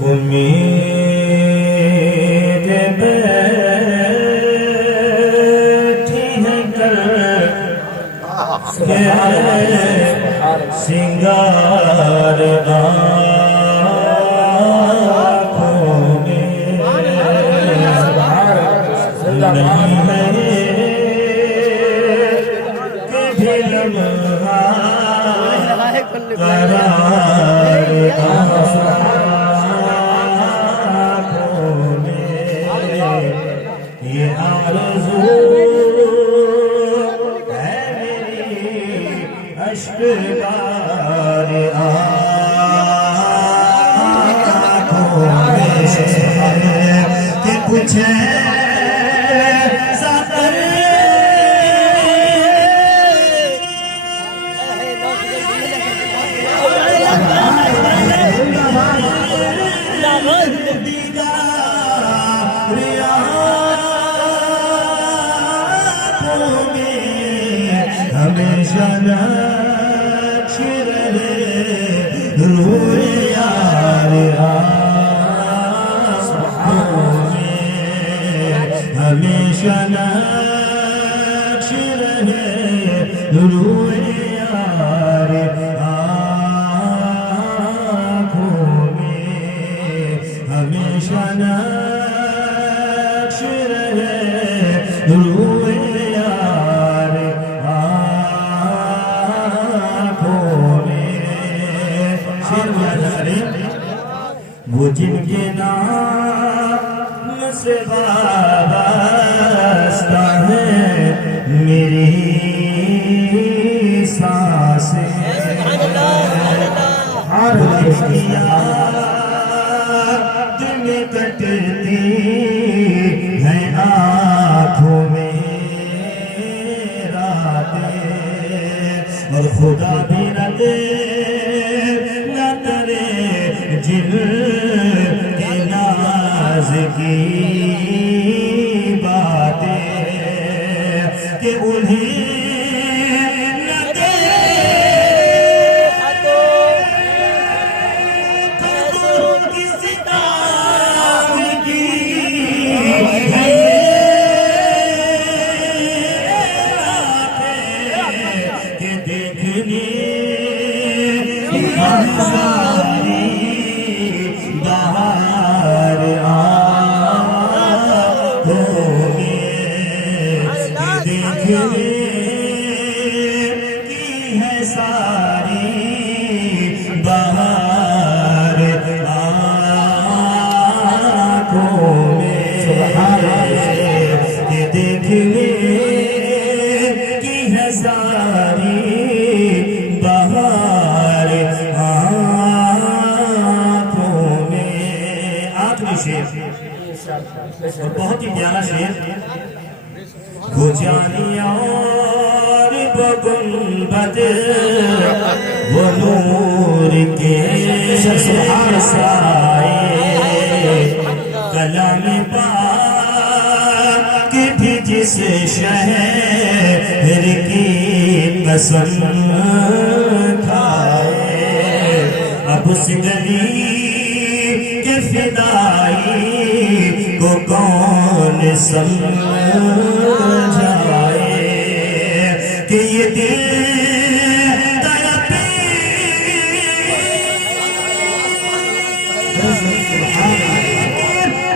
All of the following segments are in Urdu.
امید بیٹھی ہے کر کے سنگار آنکھوں میں نہیں ہے کہ بھی لمحہ قرار آنکھوں میں یہ آرزو ہے میری اشکبار آنکھوں میں کہ کچھ ایسا کرے ہمیشہ نقش رہے روئے یار آنکھوں میں ہمیشہ نقش رہے روئے یار آنکھوں میں ہمیشہ نقش رہے روئے یار آنکھوں میں وہ جن کے نام سے وابستہ ہے میری سانسیں ہر یاد میں کٹتی ہیں آنکھوں میں راتیں اور خدا بھی نہ دے نہ کرے جن کے ناز کی باتیں کہ انہیں نہ دے کسی کام کی کہ دیکھنے ساری بہار آنکھوں میں دیکھنے کی ہے ساری بہار آنکھوں میں دیکھنے کی ہے ساری بہار آنکھوں میں آخری شعر بہت ہی پیارا شعر وہ جانی اور بگنبد وہ نور کے سائے کلام پاک بھی جس شہر کی قسم کھائے اب اس گلی کے فدائی کو کون سمجھائے کہ یہ دل تڑپے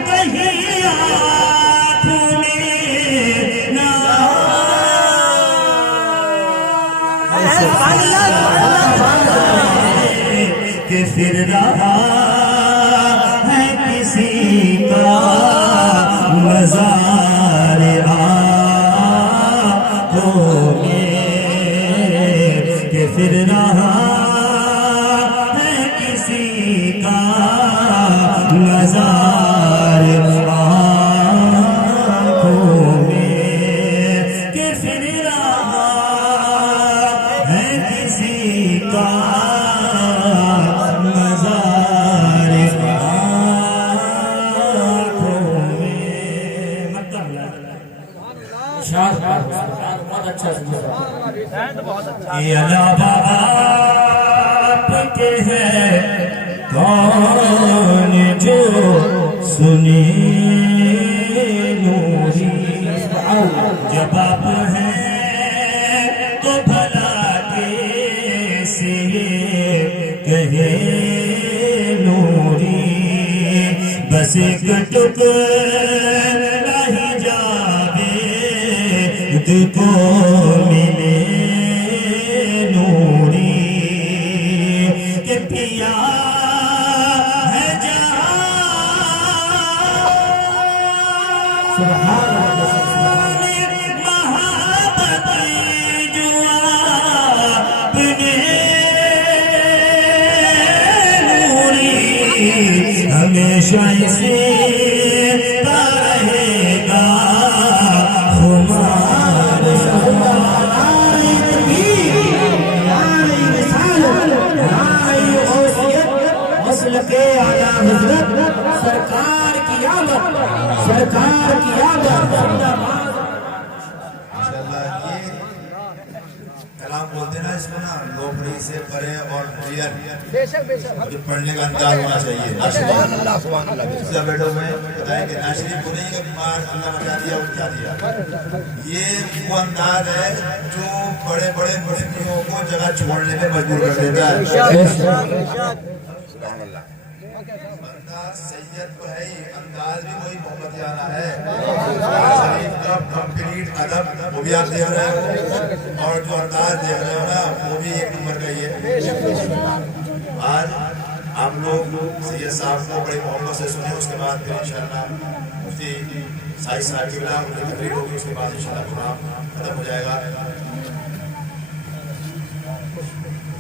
کہیں آنکھوں میں نہ کہ پھر رہا ہے کسی کا مزار آنکھوں میں کہ پھر رہا ہے کسی کا مزار آنکھوں میں کہ پھر رہا ہے کسی کا مزار آنکھوں میں بہت اچھا یہ علاوہ آپ کے ہے کون سنے نوری جب آپ ہیں تو بھلا کیسے کہے نوری بس ایک ٹکڑا ہی جاوید کو ملے نوری کہ پیا ہے محبت جو اپنے نوری ہمیشہ اسے رہے گا سرکار کی آمد سرکار کی آمد ماشاءاللہ یہ کلام بولتے نا اس کو نا لوبڑی سے پرے اور ریئر جو پڑھنے کا انداز ہونا چاہیے بیٹوں میں بتائیں کہ ناشری کو نہیں کہ بیمار اللہ بچا دیا اٹھا دیا یہ وہ انداز ہے جو بڑے بڑے مشکلوں کو جگہ چھوڑنے میں مجبور کر دیتا ہے بندہ سید تو ہے ہی انداز بھی وہی محمد یارہ ہے شریف کا کمپلیٹ ادب وہ بھی آپ دیکھ رہے ہو اور جو انداز دیکھ رہے ہو نا وہ بھی ایک نمبر کا ہی ہے آج آپ لوگ سید صاحب کو بڑی محبت سے سنیں اس کے بعد پھر انشاءاللہ مفتی سائی صاحب کی بلا ان کی تقریر ہوگی اس کے بعد انشاءاللہ پروگرام ختم ہو جائے گا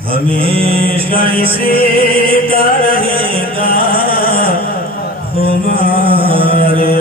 ہمیشہ اسے کا رہے گا ہمارے